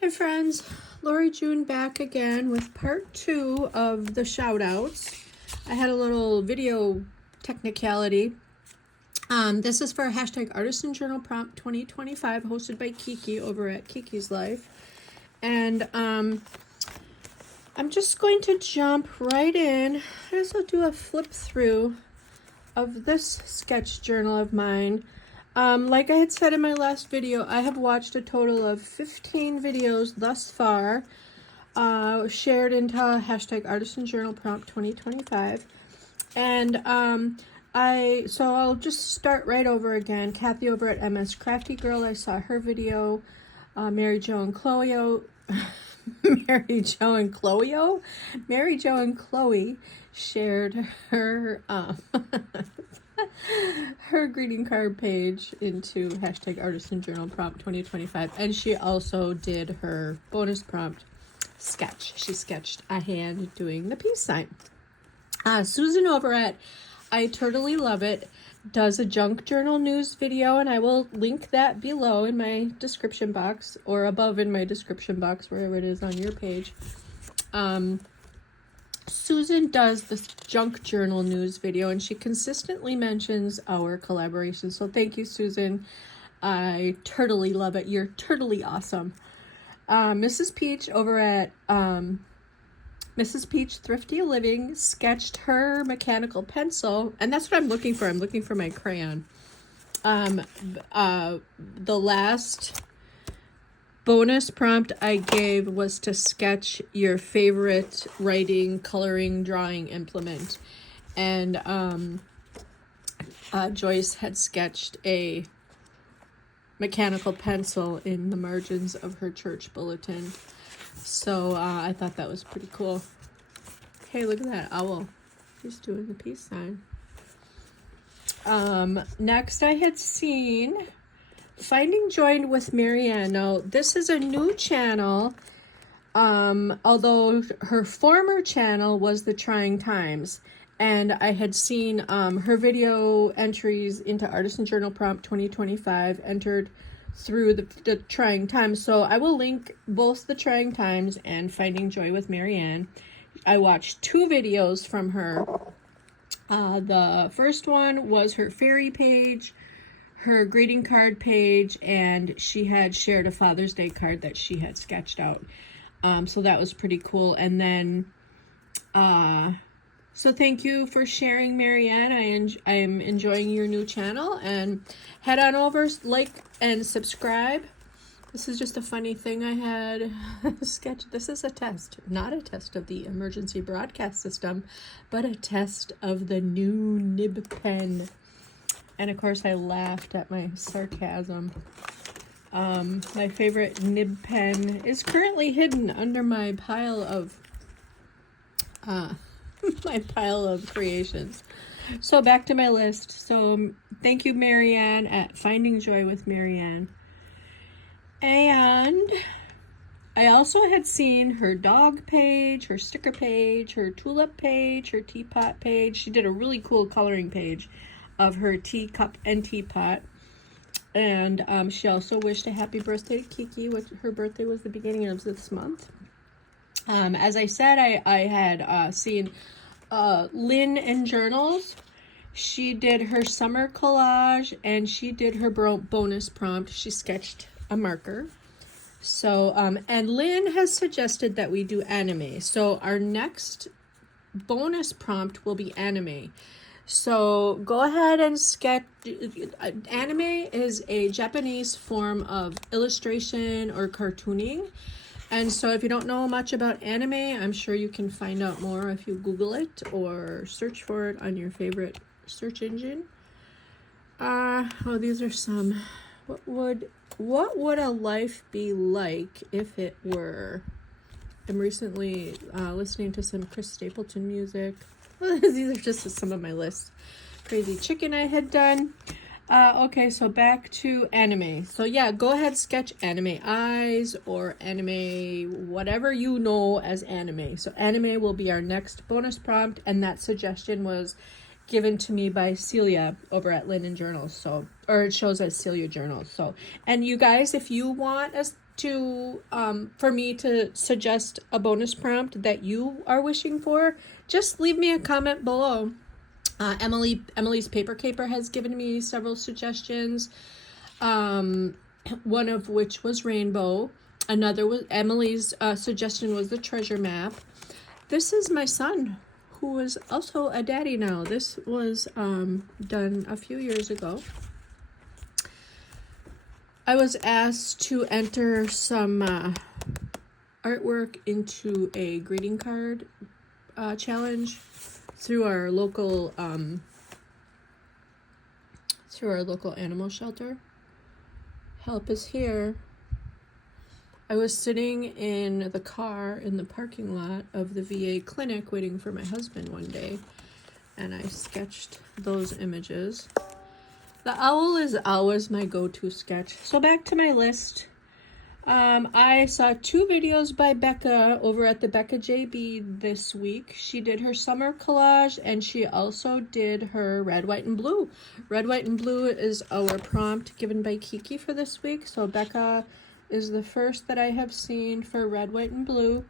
Hi friends, Lori June back again with part 2 of the shout outs. I had a little video technicality. This is for hashtag Artisan Journal Prompt 2025 hosted by Kiki over at Kiki's Life. And I'm just going to jump right in. I guess I'll do a flip through of this sketch journal of mine. Like I had said in my last video, I have watched a total of 15 videos thus far, shared into hashtag Artisan Journal Prompt 2025. And I'll just start right over again. Cathy over at MS Crafty Girl, I saw her video. Mary Jo and Chloe shared her her greeting card page into hashtag Artisan Journal Prompt 2025, and she also did her bonus prompt sketch. She sketched a hand doing the peace sign. Susan over at I Totally Love It does a junk journal news video, and I will link that below in my description box or above in my description box, wherever it is on your page. Susan does this junk journal news video, and she consistently mentions our collaboration. So thank you, Susan. I totally love it. You're totally awesome. Mrs. Peach over at Mrs. Peach Thrifty Living sketched her mechanical pencil, and that's what I'm looking for. I'm looking for my crayon. The last bonus prompt I gave was to sketch your favorite writing, coloring, drawing implement. And Joyce had sketched a mechanical pencil in the margins of her church bulletin. So I thought that was pretty cool. Hey, look at that owl. He's doing the peace sign. Next I had seen Finding Joy with Marianne. Now, this is a new channel, although her former channel was The Trying Times, and I had seen her video entries into Artisan Journal Prompt 2025 entered through the Trying Times, so I will link both The Trying Times and Finding Joy with Marianne. I watched 2 videos from her. The first one was her fairy page, her greeting card page, and she had shared a Father's Day card that she had sketched out. So that was pretty cool. And then, so thank you for sharing, Marianne. I am enjoying your new channel, and head on over, like, and subscribe. This is just a funny thing I had sketched. This is a test, not a test of the emergency broadcast system, but a test of the new nib pen. And of course, I laughed at my sarcasm. My favorite nib pen is currently hidden under my pile of creations. So back to my list. So thank you, Marianne, at Finding Joy with Marianne. And I also had seen her dog page, her sticker page, her tulip page, her teapot page. She did a really cool coloring page of her teacup and teapot. And she also wished a happy birthday to Kiki, which her birthday was the beginning of this month. As I said, I had seen Lynn and Journals. She did her summer collage, and she did her bonus prompt. She sketched a marker. So, and Lynn has suggested that we do anime. So our next bonus prompt will be anime. So go ahead and sketch. Anime is a Japanese form of illustration or cartooning. And so if you don't know much about anime, I'm sure you can find out more if you Google it or search for it on your favorite search engine. These are some. What would a life be like if it were? I'm recently listening to some Chris Stapleton music. These are just some of my lists. Crazy Chicken I had done. Okay, so back to anime. So yeah, go ahead, sketch anime eyes or anime, whatever you know as anime. So anime will be our next bonus prompt, and that suggestion was given to me by Celia over at Linden Journals. So, or it shows as Celia Journals. So, and you guys, if you want us to, for me to suggest a bonus prompt that you are wishing for, just leave me a comment below. Emily's Paper Caper has given me several suggestions. One of which was rainbow. Another was Emily's suggestion was the treasure map. This is my son, who is also a daddy now. This was done a few years ago. I was asked to enter some artwork into a greeting card challenge through our local animal shelter. Help is here. I was sitting in the car in the parking lot of the VA clinic waiting for my husband one day, and I sketched those images. The owl is always my go-to sketch. So back to my list. I saw 2 videos by Becca over at the Becca JB this week. She did her summer collage, and she also did her red, white, and blue. Red, white, and blue is our prompt given by Kiki for this week. So Becca is the first that I have seen for red, white, and blue.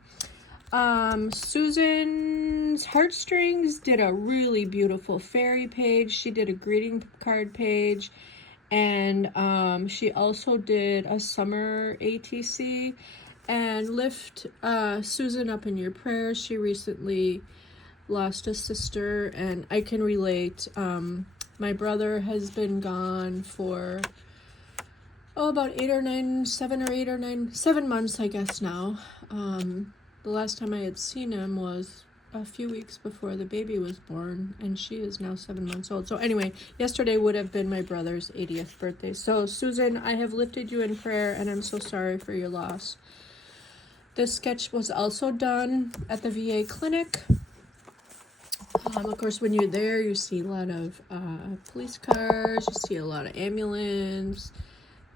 Susan's Heartstrings did a really beautiful fairy page. She did a greeting card page. And she also did a summer ATC. And lift Susan up in your prayers. She recently lost a sister, and I can relate. My brother has been gone for about 7 months, I guess now. The last time I had seen him was a few weeks before the baby was born, and she is now 7 months old. So anyway, yesterday would have been my brother's 80th birthday. So Susan, I have lifted you in prayer, and I'm so sorry for your loss. This sketch was also done at the VA clinic. Of course, when you're there, you see a lot of police cars, you see a lot of ambulance.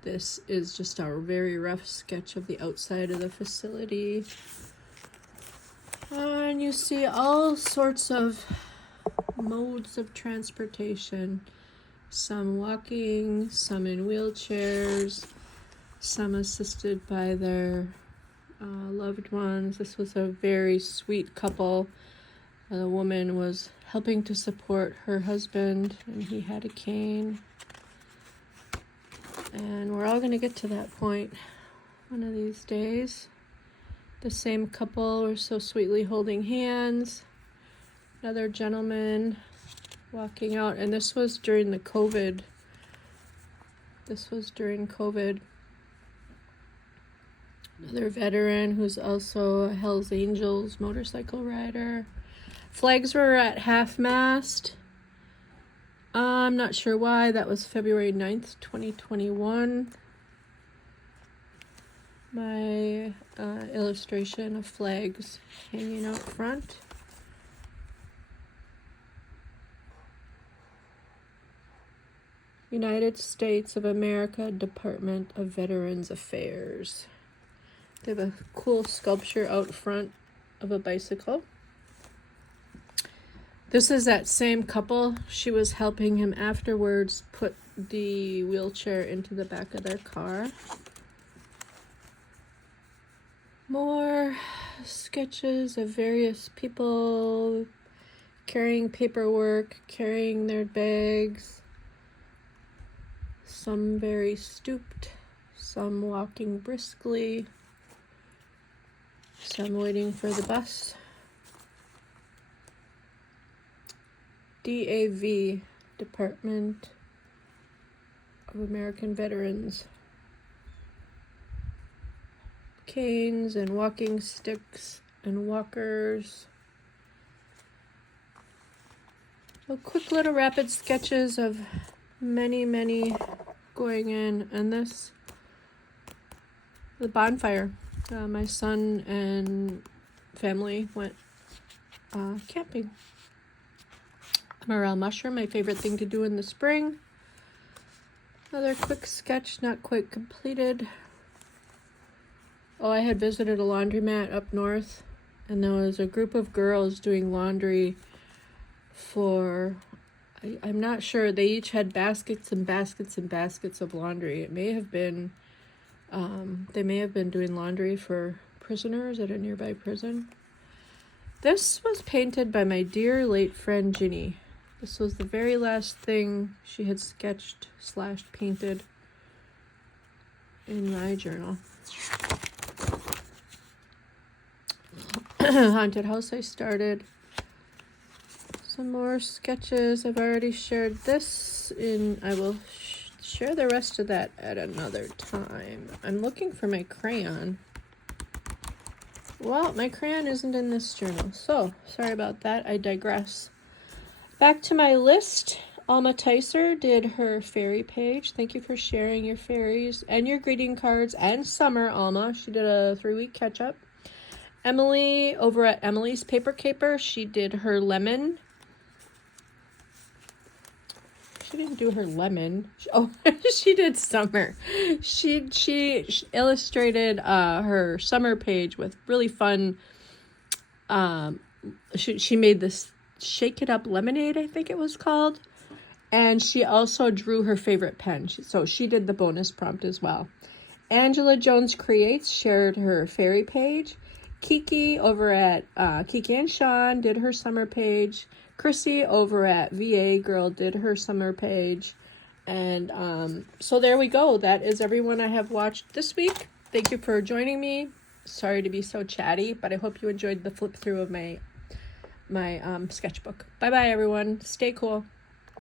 This is just a very rough sketch of the outside of the facility. And you see all sorts of modes of transportation. Some walking, some in wheelchairs, some assisted by their loved ones. This was a very sweet couple. The woman was helping to support her husband, and he had a cane. And we're all going to get to that point one of these days. The same couple were so sweetly holding hands. Another gentleman walking out, and this was during the COVID. This was during COVID. Another veteran who's also a Hells Angels motorcycle rider. Flags were at half-mast. I'm not sure why. That was February 9th, 2021. My illustration of flags hanging out front. United States of America Department of Veterans Affairs. They have a cool sculpture out front of a bicycle. This is that same couple. She was helping him afterwards put the wheelchair into the back of their car. More sketches of various people carrying paperwork, carrying their bags. Some very stooped, some walking briskly, some waiting for the bus. DAV, Department of American Veterans. Canes and walking sticks and walkers. So quick little rapid sketches of many going in. And this, the bonfire. My son and family went camping. Morel mushroom, my favorite thing to do in the spring. Another quick sketch, not quite completed. Oh, I had visited a laundromat up north, and there was a group of girls doing laundry for I'm not sure. They each had baskets and baskets and baskets of laundry. It may have been, they may have been doing laundry for prisoners at a nearby prison. This was painted by my dear late friend Ginny. This was the very last thing she had sketched / painted in my journal. Haunted house I started. Some more sketches. I've already shared this in. I will share the rest of that at another time. I'm looking for my crayon. Well, my crayon isn't in this journal, so sorry about that. I digress. Back to my list. Alma Tyser did her fairy page. Thank you for sharing your fairies and your greeting cards. And Summer, Alma. She did a 3-week catch-up. Emily, over at Emily's Paper Caper, she did her lemon. She didn't do her lemon. Oh, she did summer. She illustrated her summer page with really fun. She made this Shake It Up Lemonade, I think it was called. And she also drew her favorite pen. So she did the bonus prompt as well. Angela Jones Creates shared her fairy page. Kiki over at Kiki and Sean did her summer page. Chrissy over at VA Girl did her summer page. And so there we go. That is everyone I have watched this week. Thank you for joining me. Sorry to be so chatty, but I hope you enjoyed the flip through of my sketchbook. Bye-bye, everyone. Stay cool.